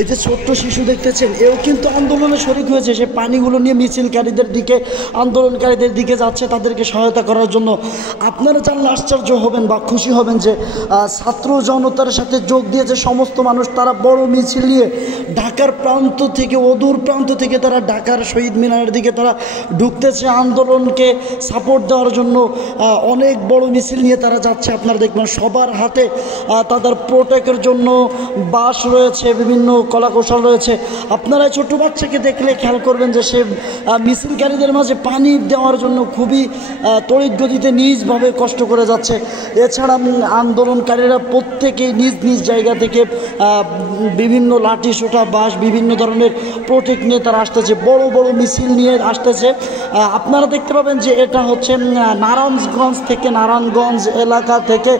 এই যে ছোট্ট শিশু দেখতেছেন, এও কিন্তু আন্দোলনে শরিক হয়েছে। সে পানিগুলো নিয়ে মিছিলকারীদের দিকে, আন্দোলনকারীদের দিকে যাচ্ছে তাদেরকে সহায়তা করার জন্য। আপনারা জানলে আশ্চর্য হবেন বা খুশি হবেন যে ছাত্র জনতার সাথে যোগ দিয়েছে সমস্ত মানুষ। তারা বড় মিছিল নিয়ে ঢাকার প্রান্ত থেকে, অদূর প্রান্ত থেকে তারা ঢাকার শহীদ মিনারের দিকে তারা ঢুকতেছে আন্দোলনকে সাপোর্ট দেওয়ার জন্য। অনেক বড় মিছিল নিয়ে তারা যাচ্ছে। আপনারা দেখবেন সবার হাতে তাদের প্রোটেক্টের জন্য বাঁশ রয়েছে, বিভিন্ন কলাকৌশল রয়েছে। আপনারা ছোট বাচ্চাকে দেখলে খেয়াল করবেন যে সে মিছিলকারীদের মাঝে পানি দেওয়ার জন্য খুবই তড়িৎ গতিতে নিজভাবে কষ্ট করে যাচ্ছে। এছাড়া আন্দোলনকারীরা প্রত্যেকেই নিজ নিজ জায়গা থেকে বিভিন্ন লাঠি সোটা বাঁশ, বিভিন্ন ধরনের প্রোটেক্ট নিয়ে তারা আসতেছে, বড় বড় মিছিল নিয়ে আসতেছে। আপনারা দেখতে পাবেন যে এটা হচ্ছে নারায়ণগঞ্জ থেকে, নারায়ণগঞ্জ এলাকা থেকে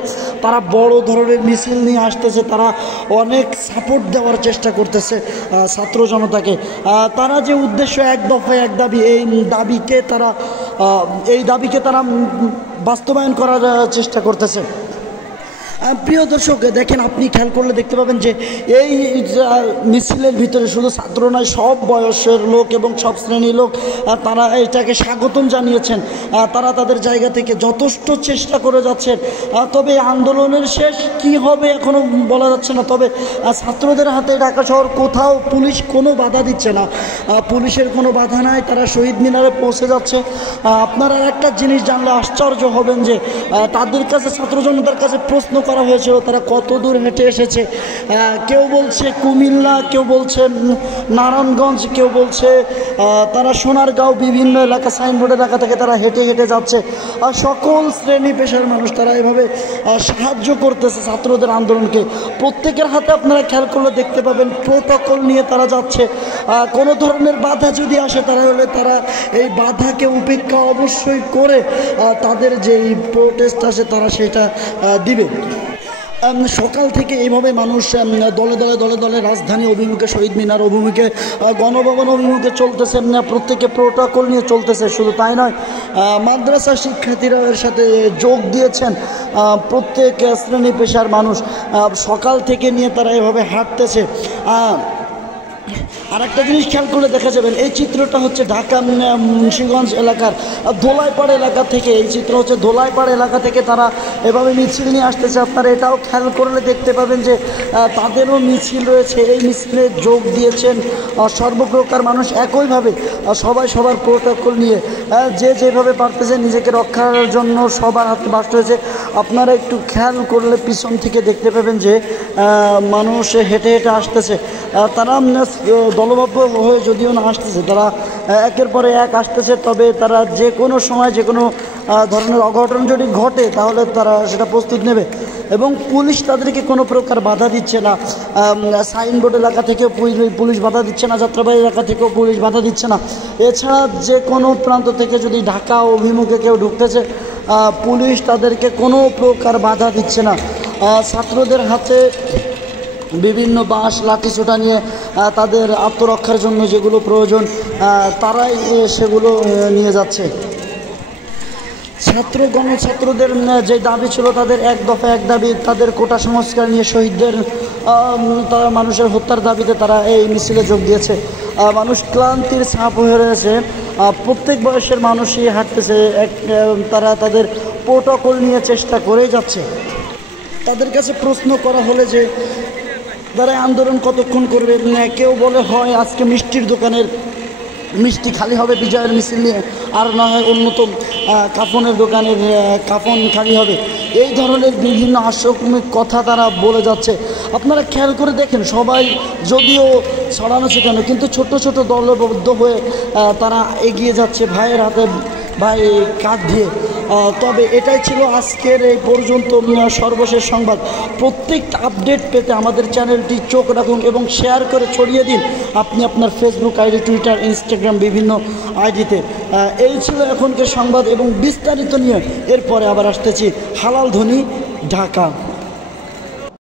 তারা বড় ধরনের মিছিল নিয়ে আসতেছে। তারা অনেক সাপোর্ট দেওয়ার চেষ্টা করতেছে ছাত্র জনতাকে। তারা যে উদ্দেশ্য এক দফায় এক দাবি, এই দাবিকে তারা বাস্তবায়ন করার চেষ্টা করতেছে। প্রিয় দর্শক, দেখেন, আপনি খেয়াল করলে দেখতে পাবেন যে এই মিছিলের ভিতরে শুধু ছাত্র নয়, সব বয়সের লোক এবং সব শ্রেণীর লোক তারা এটাকে স্বাগতম জানিয়েছেন। তারা তাদের জায়গা থেকে যথেষ্ট চেষ্টা করে যাচ্ছেন। তবে আন্দোলনের শেষ কি হবে এখনও বলা যাচ্ছে না। তবে ছাত্রদের হাতে ঢাকা শহর কোথাও পুলিশ কোনো বাধা দিচ্ছে না, পুলিশের কোনো বাধা নাই। তারা শহীদ মিনারে পৌঁছে যাচ্ছে। আপনারা একটা জিনিস জানলে আশ্চর্য হবেন যে তাদের কাছে, ছাত্র জনতার কাছে প্রশ্ন করা হয়েছিল তারা কত দূর হেঁটে এসেছে। কেউ বলছে কুমিল্লা, কেউ বলছে নারায়ণগঞ্জ, কেউ বলছে তারা সোনারগাঁও, বিভিন্ন এলাকা, সাইনবোর্ড এলাকা থেকে তারা হেঁটে হেঁটে যাচ্ছে। সকল শ্রেণী পেশার মানুষ তারা এভাবে সাহায্য করতেছে ছাত্রদের আন্দোলনকে। প্রত্যেকের হাতে আপনারা খেয়াল করলে দেখতে পাবেন প্রোটোকল নিয়ে তারা যাচ্ছে। কোনো ধরনের বাধা যদি আসে তারা এই বাধাকে উপেক্ষা অবশ্যই করে তাদের যেই প্রোটেস্ট আসে তারা সেটা দিবে। সকাল থেকে এইভাবে মানুষ দলে দলে দলে দলে রাজধানী অভিমুখে, শহীদ মিনার অভিমুখে, গণভবন অভিমুখে চলতেছে। প্রত্যেকে প্রোটোকল নিয়ে চলতেছে। শুধু তাই নয়, মাদ্রাসা শিক্ষার্থীরা এর সাথে যোগ দিয়েছেন। প্রত্যেক শ্রেণী পেশার মানুষ সকাল থেকে নিয়ে তারা এভাবে হাঁটতেছে। আর একটা জিনিস খেয়াল করলে দেখা যাবেন, এই চিত্রটা হচ্ছে ঢাকা মুন্সিগঞ্জ এলাকার ধোলাইপাড় এলাকা থেকে। এই চিত্র হচ্ছে ধোলাইপাড় এলাকা থেকে তারা এভাবে মিছিল নিয়ে আসতেছে। আপনারা এটাও খেয়াল করলে দেখতে পাবেন যে তাদেরও মিছিল রয়েছে। এই মিছিলে যোগ দিয়েছেন সর্বপ্রকার মানুষ একইভাবে, সবাই সবার প্রোটোকল নিয়ে যে যেভাবে পারতেছে নিজেকে রক্ষার জন্য সবার হাতে বাস রয়েছে। আপনারা একটু খেয়াল করলে পিছন থেকে দেখতে পাবেন যে মানুষ হেঁটে হেঁটে আসতেছে। তারা দলবদ্ধ হয়ে যদিও না আসতেছে, তারা একের পরে এক আসতেছে। তবে তারা যে কোনো সময় যে কোনো ধরনের অঘটন যদি ঘটে তাহলে তারা সেটা প্রস্তুত নেবে। এবং পুলিশ তাদেরকে কোনো প্রকার বাধা দিচ্ছে না। সাইনবোর্ড এলাকা থেকেও পুলিশ বাধা দিচ্ছে না, যাত্রাবাড়ি এলাকা থেকেও পুলিশ বাধা দিচ্ছে না। এছাড়া যে কোনো প্রান্ত থেকে যদি ঢাকা অভিমুখে কেউ ঢুকতেছে, পুলিশ তাদেরকে কোনো প্রকার বাধা দিচ্ছে না। ছাত্রদের হাতে বিভিন্ন বাঁশ, লাঠিসোঁটা নিয়ে তাদের আত্মরক্ষার জন্য যেগুলো প্রয়োজন তারাই সেগুলো নিয়ে যাচ্ছে। গণছাত্রদের যে দাবি ছিল, তাদের এক দফা এক দাবি, তাদের কোটা সংস্কার নিয়ে শহীদদের তারা মানুষের হত্যার দাবিতে তারা এই মিছিলে যোগ দিয়েছে। মানুষ ক্লান্তির ছাপ হয়ে রয়েছে। প্রত্যেক বয়সের মানুষই হাঁটতেছে। তারা তাদের প্রোটোকল নিয়ে চেষ্টা করেই যাচ্ছে। তাদের কাছে প্রশ্ন করা হলে যে তারা আন্দোলন কতক্ষণ করবে, কেউ বলে হয় আজকে মিষ্টির দোকানের মিষ্টি খালি হবে বিজয়ের মিছিল নিয়ে, আর না হয় অন্যতম কাফনের দোকানের কাফন খালি হবে। এই ধরনের বিভিন্ন হাস্যকমিক কথা তারা বলে যাচ্ছে। আপনারা খেয়াল করে দেখেন, সবাই যদিও ছড়ানো ছিটানো, কিন্তু ছোট ছোট দলবদ্ধ হয়ে তারা এগিয়ে যাচ্ছে ভাইয়ের হাতে ভাই কাঁধ দিয়ে। তবে এটাই ছিল আজকের এই পর্যন্ত সর্বশেষ সংবাদ। প্রত্যেকটা আপডেট পেতে আমাদের চ্যানেলটি চোখ রাখুন এবং শেয়ার করে ছড়িয়ে দিন আপনি আপনার ফেসবুক আইডি, টুইটার, ইনস্টাগ্রাম বিভিন্ন আইডিতে। এই ছিল এখনকার সংবাদ এবং বিস্তারিত নিয়ে এরপরে আবার আসতেছি। হালাল ধ্বনি, ঢাকা।